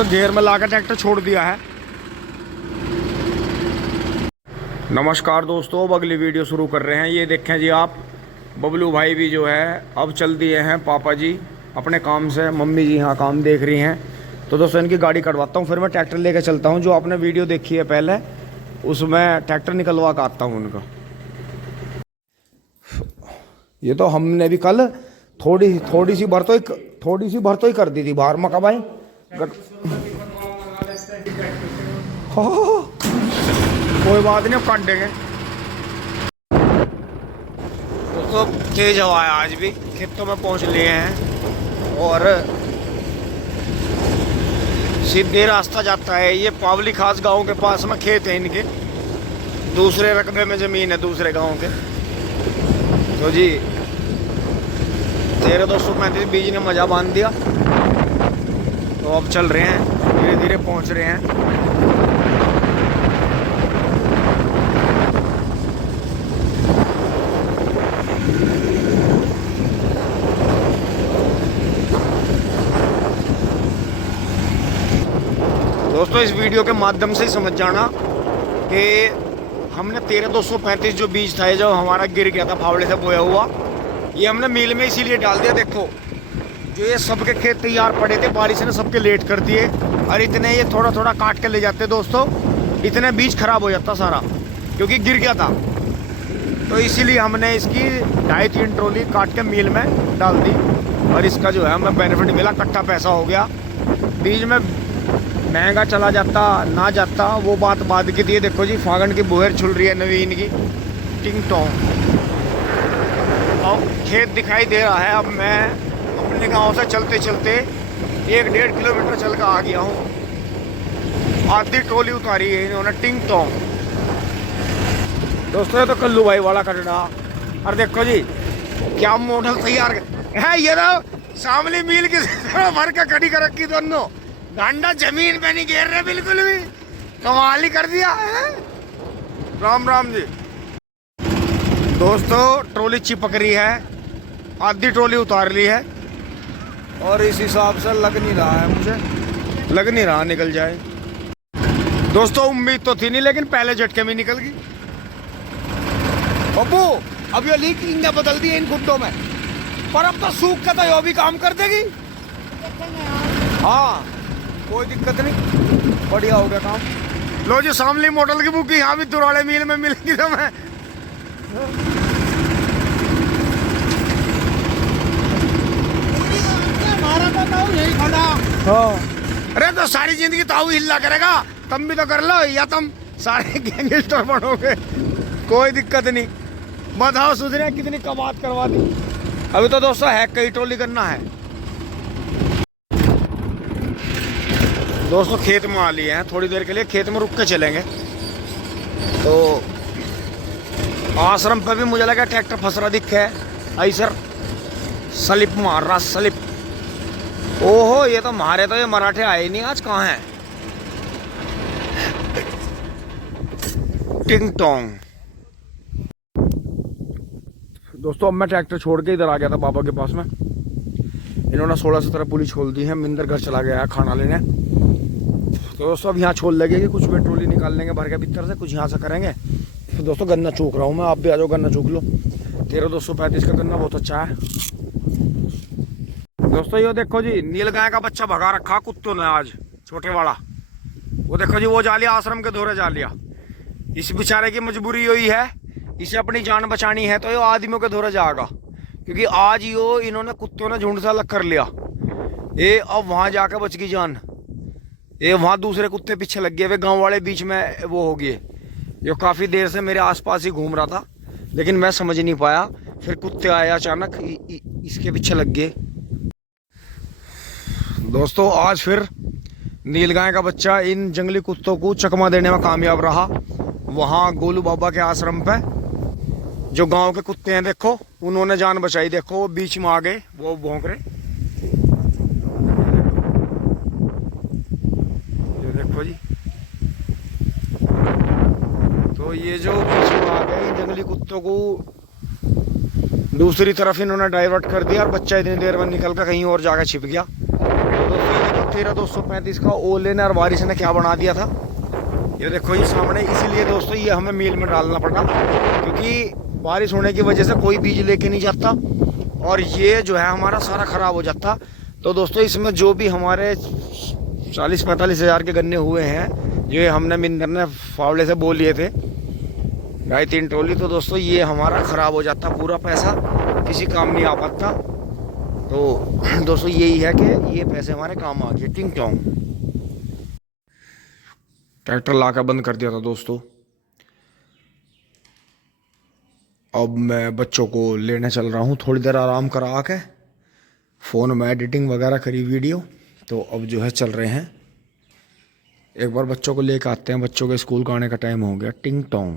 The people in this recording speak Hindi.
दोस्तों घेर में लाकर ट्रैक्टर छोड़ दिया है। नमस्कार दोस्तों, अब अगली वीडियो शुरू कर रहे हैं। ये देखें जी आप, बबलू भाई भी जो है अब चल दिए हैं पापा जी अपने काम से। मम्मी जी यहाँ काम देख रही हैं। तो दोस्तों इनकी गाड़ी कटवाता हूँ, फिर मैं ट्रैक्टर लेकर चलता हूँ। जो आपने वीडियो देखी है पहले, उसमें ट्रैक्टर निकलवा कर आता हूँ उनका। ये तो हमने भी कल थोड़ी सी भरतो ही कर दी थी बाहर मका भाई। कोई बात नहीं, अब काट देंगे। दोस्तों तेज हवा है, आज भी खेतों में पहुंच लिए हैं और सीधे रास्ता जाता है। ये पावली खास गांव के पास में खेत है इनके, दूसरे रकबे में जमीन है दूसरे गांव के। तो जी 13,235 बीज ने मजा बांध दिया। तो अब चल रहे हैं, धीरे धीरे पहुंच रहे हैं। दोस्तों इस वीडियो के माध्यम से ही समझ जाना कि हमने 13,235 जो बीज था, जो हमारा गिर गया था फावड़े से बोया हुआ, ये हमने मील में इसीलिए डाल दिया। देखो जो ये सबके खेत तैयार पड़े थे, बारिश ने सबके लेट कर दिए और इतने ये थोड़ा थोड़ा काट के ले जाते दोस्तों, इतने बीज खराब हो जाता सारा, क्योंकि गिर गया था। तो इसीलिए हमने इसकी 2.5-3 ट्रॉली काट के मील में डाल दी और इसका जो है हमें बेनिफिट मिला। कट्टा पैसा हो गया। बीज में महंगा चला जाता ना जाता वो बात बाद की थी। देखो जी फागण की बोहर छुल रही है नवीन की, टिंग टोंग। अब खेत दिखाई दे रहा है। अब मैं अपने गांव से चलते चलते 1-1.5 किलोमीटर चल कर आ गया हूँ। आधी ट्रॉली उतारी है इन्होंने, टिंग टोंग। दोस्तों ये तो कल्लू भाई वाला कटड़ा। और देखो जी क्या मॉडल तैयार है। ये तो शामली मील की भर के खड़ी कर रखी दोनों, घंटा जमीन पे नहीं घेर रहे बिल्कुल भी। कमाल ही कर दिया है। राम राम जी। दोस्तों ट्रॉली चिपक रही है, आधी ट्रॉली उतार ली है और इस हिसाब से लग नहीं रहा है, मुझे लग नहीं रहा निकल जाए। दोस्तों उम्मीद तो थी नहीं, लेकिन पहले झटके में निकल गई। अबू अब ये लीकिंग ने बदल दी इन खुड्डों में, पर अब तो सूख के तो ये भी काम कर देगी। हाँ कोई दिक्कत नहीं, बढ़िया हो गया काम। लो जी शामली मॉडल की बुक यहाँ भी दुराड़े मील में मिलेगी तो मैं। यही खड़ा। हाँ अरे तो सारी जिंदगी ताऊ हिल्ला करेगा, तुम भी तो कर लो, या तुम सारे गैंगस्टर बनोगे। कोई दिक्कत नहीं, बताओ सुधरे कितनी कबात करवा दी। अभी तो दोस्तों है कई ट्रॉली करना है। दोस्तों खेत में आ लिए हैं, थोड़ी देर के लिए खेत में रुक के चलेंगे। तो आश्रम पे भी मुझे लगा ट्रैक्टर फंस रहा दिखे है। ऐसर स्लिप मार रहा, स्लिप। ओहो ये तो मारे तो ये मराठे आए नहीं आज, कहाँ हैं? टिंग टोंग। दोस्तों अब मैं ट्रैक्टर छोड़ के इधर आ गया था बाबा के पास में। इन्होंने 16-17 पुली छोड़ दी है। मिंदर घर चला गया है खाना लेने। तो दोस्तों अब यहाँ छोड़ लगेगी, कुछ पेट्रोल निकाल लेंगे भर के भीतर से, कुछ यहाँ से करेंगे। तो दोस्तों गन्ना चूक रहा हूँ मैं, आप भी आ जाओ गन्ना चूक लो। 13,235 का गन्ना बहुत अच्छा है। दोस्तों ये देखो जी नील गाय का बच्चा भगा रखा कुत्तों ने आज, छोटे वाला। वो देखो जी वो जा लिया आश्रम के दौरे, जा लिया। इस बेचारे की मजबूरी यही है, इसे अपनी जान बचानी है तो ये आदमियों के दौरे जाएगा, क्योंकि आज यो इन्होंने कुत्तों ने झुंड से अलग कर लिया। ये अब वहां जाकर बच गई जान। ये वहां दूसरे कुत्ते पीछे लग गए, वे गांव वाले बीच में वो हो गए। जो काफी देर से मेरे आसपास ही घूम रहा था, लेकिन मैं समझ नहीं पाया। फिर कुत्ते आए अचानक, इसके पीछे लग गए। दोस्तों आज फिर नीलगाय का बच्चा इन जंगली कुत्तों को चकमा देने में कामयाब रहा। वहां गोलू बाबा के आश्रम पे जो गांव के कुत्ते हैं, देखो उन्होंने जान बचाई। देखो वो बीच में आ गए, वो भौंक रहे। ये देखो जी, तो ये जो बीच में आ गए जंगली कुत्तों को दूसरी तरफ इन्होंने डाइवर्ट कर दिया और बच्चा इतनी देर में निकल कर कहीं और जाकर छिप गया। तो दोस्तों 13,235 का ओले ने और बारिश ने क्या बना दिया था। ये देखो ये सामने, इसीलिए दोस्तों ये हमें मील में डालना पड़ा, क्योंकि बारिश होने की वजह से कोई बीज लेके नहीं जाता और ये जो है हमारा सारा ख़राब हो जाता। तो दोस्तों इसमें जो भी हमारे 40-45 हज़ार के गन्ने हुए हैं, जो हमने मिंदर ने फावड़े से बोल लिए थे, 2.5-3 ट्रॉली, तो दोस्तों ये हमारा ख़राब हो जाता, पूरा पैसा किसी काम नहीं आ पाता। तो दोस्तों यही है कि ये पैसे हमारे काम आ गए। टिंग टोंग ट्रैक्टर ला कर बंद कर दिया था दोस्तों। अब मैं बच्चों को लेने चल रहा हूँ, थोड़ी देर आराम करा के फ़ोन में एडिटिंग वगैरह करी वीडियो, तो अब जो है चल रहे हैं, एक बार बच्चों को लेकर आते हैं, बच्चों के स्कूल का आने का टाइम हो गया। टिंग टोंग।